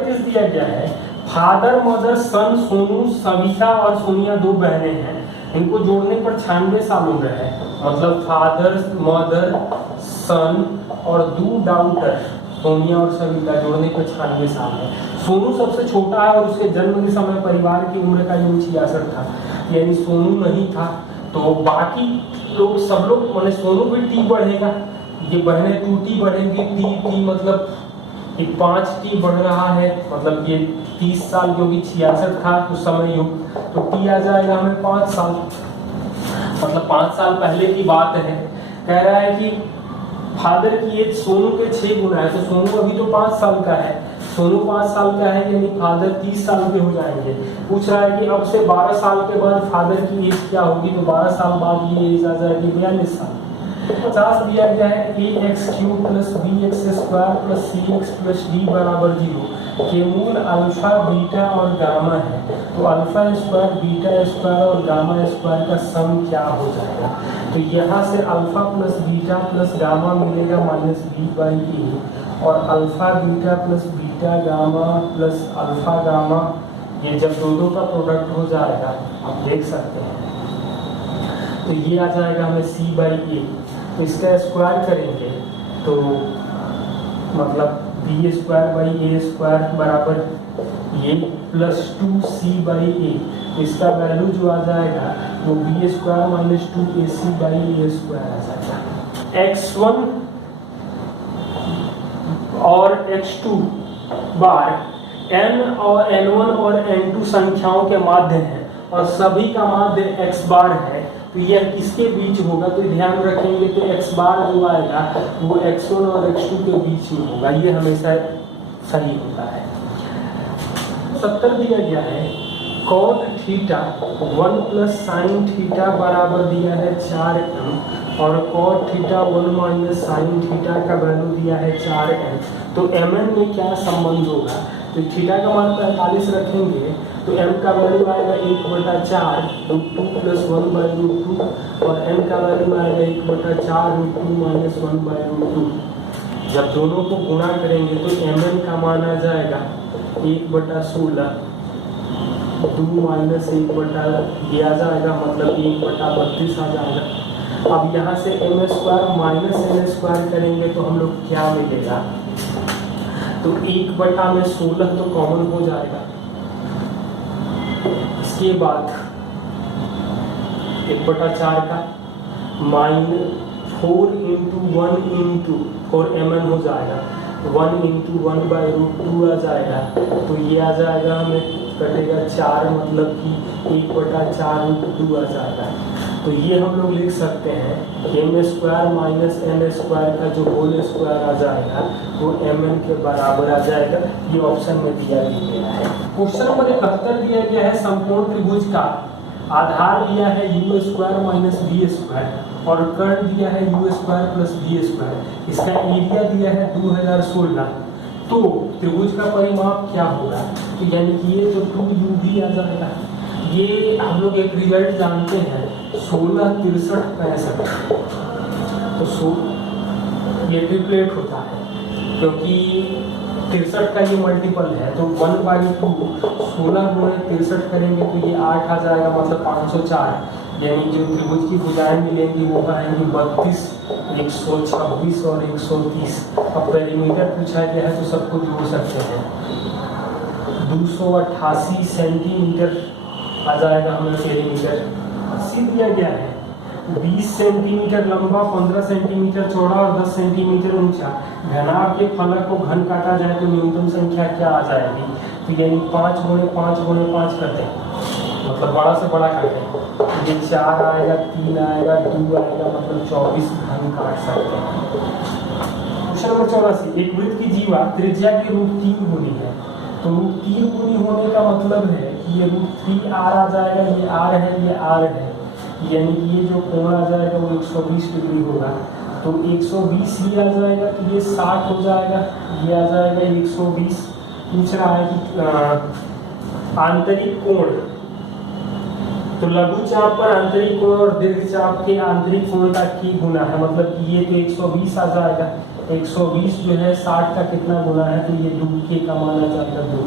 चीज दिया गया है, फादर मदर सन सोनू सविता और सोनिया 2 बहनें हैं, इनको जोड़ने पर 96 साल उम्र है। मतलब फादर मदर सन और 2 डाउटर सोनिया और सविता जोड़ने पर 96 साल है। सोनू सबसे छोटा है और उसके जन्म के समय परिवार की उम्र का योग 66 था, यानी सोनू नहीं था। तो बाकी लोग सब लोग माने सोनू भी टी बढ़ेगा, ये बहनें 2T बढ़ेंगी, टी मतलब 5T बढ़ रहा है, मतलब ये 30 साल क्योंकि 66 था उस समय युग, तो टी आ जाएगा हमें 5 साल, मतलब 5 साल पहले की बात है। कह रहा है कि फादर की एज सोनू के 6 गुना है, तो सोनू अभी तो 5 साल का है, सोनू 5 साल का है, यानी फादर 30 साल के हो जाएंगे। पूछ रहा है कि अब से 12 साल के बाद फादर की एज क्या होगी, तो 12 साल बाद ये एज आ जाएगी 42 साल। 50 दिया गया है ax³ + bx² + cx + d बराबर 0 के मूल अल्फा बीटा और गामा है, तो अल्फा स्क्वायर बीटा स्क्वायर और गामा स्क्वायर का सम क्या हो जाएगा। तो यहाँ से अल्फा + बीटा + गामा मिलेगा -b/a, और alpha beta + beta gamma + alpha gamma, ये जब दोनों का प्रोडक्ट हो जाएगा आप देख सकते हैं, तो ये आ जाएगा हमें c/a। तो इसका स्क्वायर करेंगे तो मतलब b² बराबर ये +2c/a, इसका वैल्यू जो आ जाएगा वो b² - 2ac/a² आ जाएगा। x1 और x2 बार n और n1 और n2 संख्याओं के माध्य हैं और सभी का माध्य x बार है, तो यह किसके बीच होगा, तो ध्यान रखेंगे तो x बार जो आएगा वो x1 और x2 के बीच में होगा, ये हमेशा सही होता है। 70 दिया गया है cot थीटा 1 + sin थीटा बराबर दिया है 4m और cot थीटा 1 - sin थीटा का वैल्यू दिया है 4m, तो mn में क्या संबंध होगा, तो थीटा का मान 45 रखेंगे तो m का वैल्यू आएगा 1/4 √2 + 1/√2 और n का वैल्यू आएगा 1/4 √2 - 1/√2। जब दोनों को गुणा करेंगे तो mn का मान आ जाएगा 1/16 2 - 1 ये आ जाएगा, मतलब 1/32 आ जाएगा। अब यहाँ से m² - n² करेंगे तो हम लोग क्या मिलेगा, तो 1/16 तो कॉमन हो जाएगा। इसके बाद 1/4 का -4 × 1 × 4mn हो जाएगा, 1 × 1/√2 आ जाएगा, तो ये आ जाएगा हमें कटेगा 4, मतलब कि 1/4√2 आ जाएगा। तो ये हम लोग लिख सकते हैं m² - n² का जो होल स्क्वायर आ जाएगा वो mn के बराबर आ जाएगा। ये ऑप्शन में दिया गया है। क्वेश्चन नंबर 71 दिया गया है समकोण त्रिभुज का आधार दिया है u² - b² और कर्ण दिया है u² + b², इसका एरिया दिया है 2016, तो त्रिभुज का परिमाप क्या होगा, तो यानी कि ये जो 2u भी आ जाएगा। ये हम लोग एक रिजल्ट जानते हैं 16 63 65, तो ये ट्रिपलेट होता है क्योंकि 63 का ये मल्टीपल है, तो 1/2 16 × 63 करेंगे तो ये 8 आ जाएगा, मतलब 504, यानी जो त्रिभुज की भुजाएं मिलेंगी वो आएंगी 32 126 और 130। अब पेरीमीटर पूछा गया है तो सबको जोड़ सकते हैं, 288 सेंटीमीटर आ जाएगा हमें पेरीमीटर। सी दिया गया है 20 सेंटीमीटर लंबा, 15 सेंटीमीटर चौड़ा और 10 सेंटीमीटर ऊंचा घनाभ के फलक को घन काटा जाए तो न्यूनतम संख्या क्या आ जाएगी, तो यानी 5 × 5 × 5 करते हैं, मतलब बड़ा से बड़ा काटें, ये 4 आएगा, 3 आएगा, 2 आएगा, मतलब 24 घन काट सकते हैं। क्वेश्चन नंबर 84, एक वृत्त की जीवा त्रिज्या की √3 गुनी है, तो √3 गुनी होने का मतलब है कि ये √3r आ जाएगा, ये r है, ये r है, यानी कि ये जो कोण आ जाएगा वो 120 डिग्री होगा, तो 120 ये आ जाएगा, तो ये 60 हो जाएगा, ये आ जाएगा 120। पूछ रहा है कि आंतरिक कोण तो लघु चाप पर आंतरिक कोण और दीर्घ चाप के आंतरिक कोण का की गुना है, मतलब कि ये तो 120 आ जाएगा। 120 जो है 60 का कितना गुना है, तो ये 2 के का माना जाएगा 2।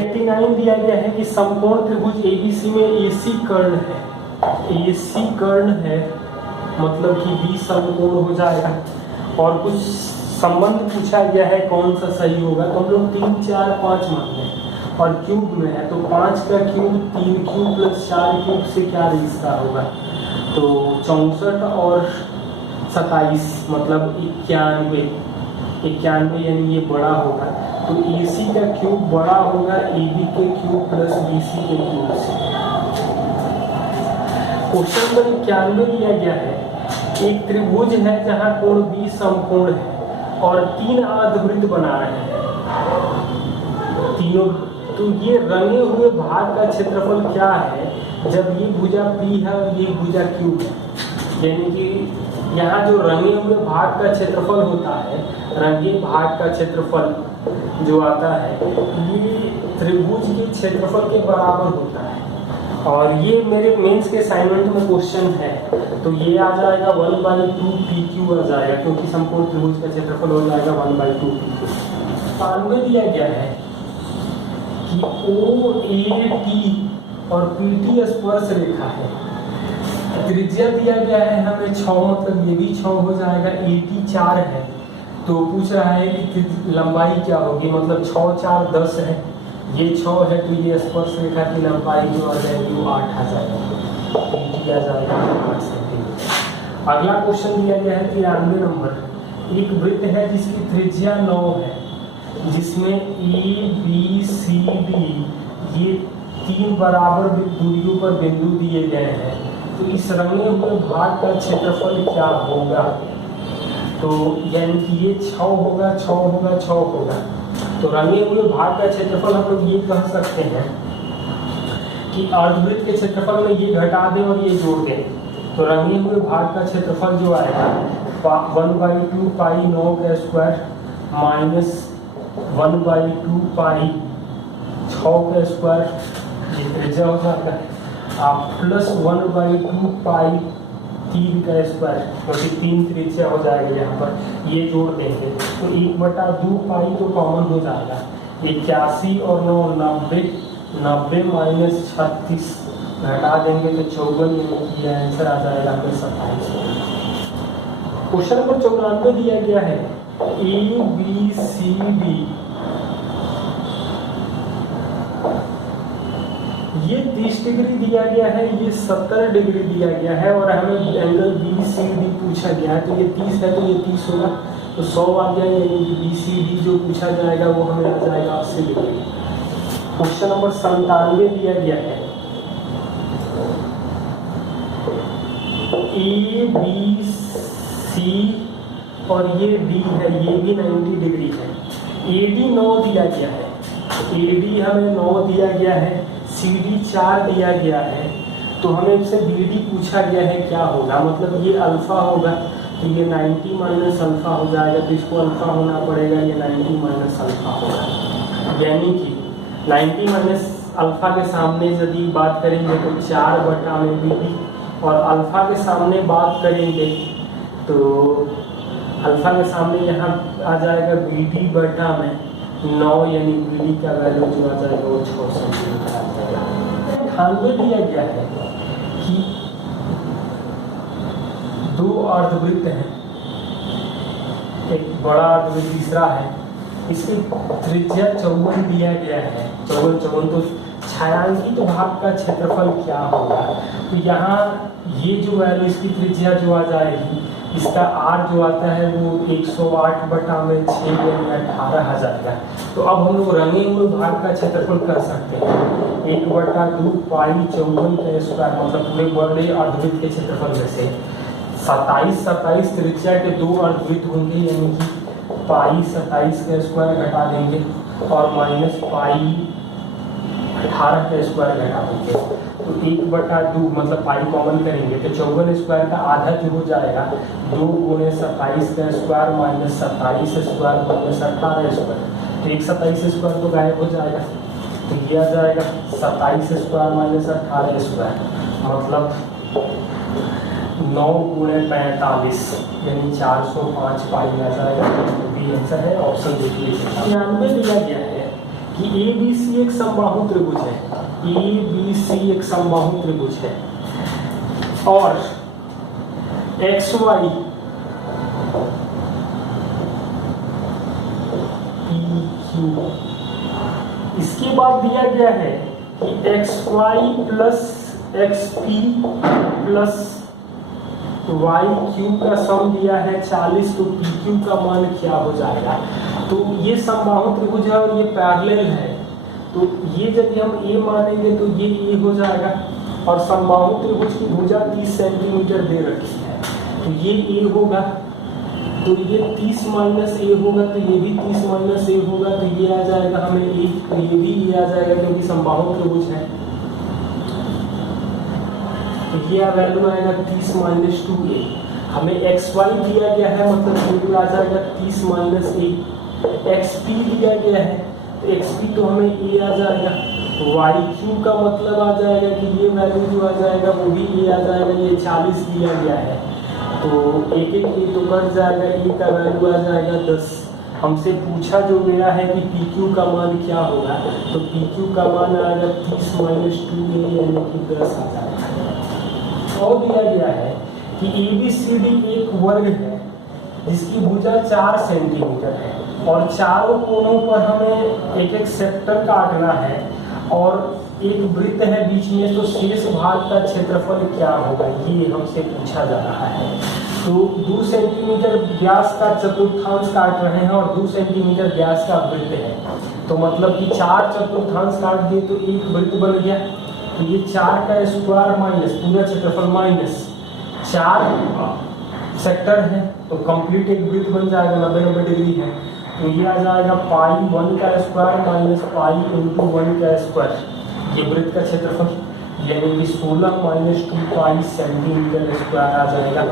89 दिया गया है कि समकोण त्रिभुज एबीसी में एसी कर्ण है, एसी कर्ण है मतलब कि बी समकोण हो जाएगा। और कुछ संबंध पूछा गया है कौन सा सही होगा, तो हम लोग 3 4 5 मानते हैं और क्यूब में है, तो 5 का क्यूब 3 क्यूब प्लस 4 क्यूब से क्या रिश्ता होगा, तो 64 और 27 मतलब 91, 91 यानी ये बड़ा होगा, तो AC का क्यूब बड़ा होगा AB के क्यूब प्लस BC के क्यूब से। क्वेश्चन नंबर 91 दिया गया है, एक त्रिभुज है जहां कोण B समकोण है और 3 अर्धवृत्त बना रहे हैं तीनों, तो ये रंगे हुए भाग का क्षेत्रफल क्या है जब ये भुजा P है और ये भुजा Q है। यानी कि यहाँ जो रंगे हुए भाग का क्षेत्रफल होता है, रंगे भाग का क्षेत्रफल जो आता है ये त्रिभुज के क्षेत्रफल के बराबर होता है। और ये मेरे मेंस के असाइनमेंट में क्वेश्चन है, तो ये आ जाएगा 1/2 PQ आ जाएगा, क्योंकि समकोण त्रिभुज का क्षेत्रफल हो जाएगा 1/2 PQ। 92 दिया गया है कि OAT और PT स्पर्श रेखा है, त्रिज्या दिया गया है हमें 6, मतलब ये भी 6 हो जाएगा। AT 4 है, तो पूछ रहा है कि लंबाई क्या होगी, मतलब 6 4 10 है, ये 6 है, तो ये स्पर्श रेखा की लंबाई जो आ जाएगी वो 8 आ जाएगा, PT आ जाएगा 8 सेंटीमीटर। अगला क्वेश्चन दिया गया है 93 नंबर, एक वृत्त है जिसकी त्रिज्या 9 है, जिसमें ABCD ये 3 बराबर दूरियों पर बिंदु दिए गए हैं, तो इस रंगे हुए भाग का क्षेत्रफल क्या होगा, तो यानी कि ये 6 होगा 6 होगा 6 होगा, तो रंगे हुए भाग का क्षेत्रफल हम लोग ये कह सकते हैं कि अर्धवृत्त के क्षेत्रफल में ये घटा दें और ये जोड़ दें, तो रंगे हुए भाग का क्षेत्रफल जो आएगा 1/2 पाई 9 का स्क्वायर माइनस 1/2 पाई 6 का स्क्वायर, ये त्रिज्या हो जाएगा, आप प्लस 1/2 पाई 3 का स्क्वायर, क्योंकि 3 त्रिज्या हो जाएगा यहाँ पर, ये जोड़ देंगे तो 1/2 पाई तो कॉमन हो जाएगा, 81 और 9 90, 90 माइनस 36 घटा देंगे तो 54, ये आंसर आ जाएगा हमें 27। क्वेश्चन नंबर 94 दिया गया है ABCD ये 30 डिग्री दिया गया है, ये 70 डिग्री दिया गया है और हमें एंगल BCD पूछा गया है, तो ये 30 है तो ये 30 होगा, तो 100 आ गया, यानी कि BCD जो पूछा जाएगा वो हमें आ जाएगा 80 डिग्री। क्वेश्चन नंबर 97 दिया गया है ABC और ये D है, ये भी 90 डिग्री है, AD 9 दिया गया है, AD हमें 9 दिया गया है, CD 4 दिया गया है, तो हमें इससे BD पूछा गया है क्या होगा, मतलब ये अल्फा होगा, तो ये 90 माइनस अल्फा हो जाएगा, तो इसको अल्फा होना पड़ेगा, ये 90 माइनस अल्फा होगा, यानी कि 90 माइनस अल्फा के सामने यदि बात करेंगे तो 4/में BD, और अल्फा के सामने बात करेंगे तो अल्फा के सामने यहाँ आ जाएगा BD/में 9, यानी BD का वैल्यू जो आ जाएगा वो 6 सेंटीमीटर आ जाएगा। 98 दिया गया है कि 2 अर्धवृत्त हैं, एक बड़ा अर्धवृत्त तीसरा है, इसकी त्रिज्या 54 दिया गया है, 54, तो छायांकित भाग का क्षेत्रफल क्या होगा, तो यहाँ ये जो वैल्यू इसकी त्रिज्या जो आ जाएगी, इसका R जो आता है वो 108/6 यानी 18 आ जाएगा। तो अब हम लोग रंगे हुए भाग का क्षेत्रफल कर सकते हैं 1/2 पाई 54 का स्क्वायर, मतलब पूरे बड़े अर्धवृत्त के क्षेत्रफल में से 27 त्रिज्या के 2 अर्धवृत्त होंगे, यानी कि पाई 27 का स्क्वायर घटा देंगे और माइनस पाई 18 का स्क्वायर घटा देंगे, तो 1/2 मतलब पाई कॉमन करेंगे तो 54 स्क्वायर का आधा जो हो जाएगा 2 × 27 का square minus 27 square minus 18 square, तो 127 स्क्वायर तो गायब हो जाएगा, तो ये आ जाएगा 27 स्क्वायर माइनस 18 स्क्वायर, मतलब 9 गुणे 45 यानी 405 पाई आ जाएगा। भी आंसर है ऑप्शन देखिए। 99 दिया गया है कि ABC एक समबाहु त्रिभुज है, ABC एक समबाहु त्रिभुज है और XY PQ, इसके बाद दिया गया है कि XY plus XP plus YQ का सम दिया है 40, तो PQ का मान क्या हो जाएगा। तो ये समबाहु त्रिभुज है और ये पैरेलल है, तो ये जब हम A मानेंगे तो ये A हो जाएगा और समबाहु त्रिभुज की भुजा 30 सेंटीमीटर दे रखी है, तो ये A होगा, तो ये 30 माइनस A होगा, तो ये भी 30 माइनस A होगा, तो ये आ जाएगा हमें A, तो ये भी A आ जाएगा क्योंकि समबाहु त्रिभुज है। तो ये वैल्यू आएगा 30 माइनस 2A। हमें XY दिया गया है, मतलब ये आ जाएगा 30 माइनस A। XP दिया गया है, तो XP तो हमें A आ जाएगा। YQ का मतलब आ जाएगा कि ये वैल्यू जो आ जाएगा वो भी A आ जाएगा, ये 40 दिया गया है, तो एक एक A तो कट जाएगा, A का वैल्यू आ जाएगा 10। हमसे पूछा जो गया है कि PQ का मान क्या होगा, तो PQ का मान आएगा 30 माइनस 2A यानी कि 10 आ जाएगा। और दिया गया है कि ABCD एक वर्ग है जिसकी भुजा 4 सेंटीमीटर है और चारों कोनों पर हमें एक एक सेक्टर काटना है और एक वृत्त है बीच में, तो शेष भाग का क्षेत्रफल क्या होगा, ये हमसे पूछा जा रहा है। तो 2 सेंटीमीटर व्यास का चतुर्थांश काट रहे हैं और 2 सेंटीमीटर व्यास का वृत्त है, तो मतलब कि 4 चतुर्थांश काट दिए तो एक वृत्त बन गया। तो ये 4 का स्क्वायर माइनस पूरा क्षेत्रफल माइनस 4 सेक्टर है, तो कंप्लीट एक वृत्त बन जाएगा, 90-90 डिग्री है, तो ये आ जाएगा पाई 1 का स्क्वायर माइनस पाई इंटू 1 का स्क्वायर, ये वृत्त का क्षेत्रफल, यानी कि 16 माइनस 2 पाई सेंटीमीटर स्क्वायर आ जाएगा।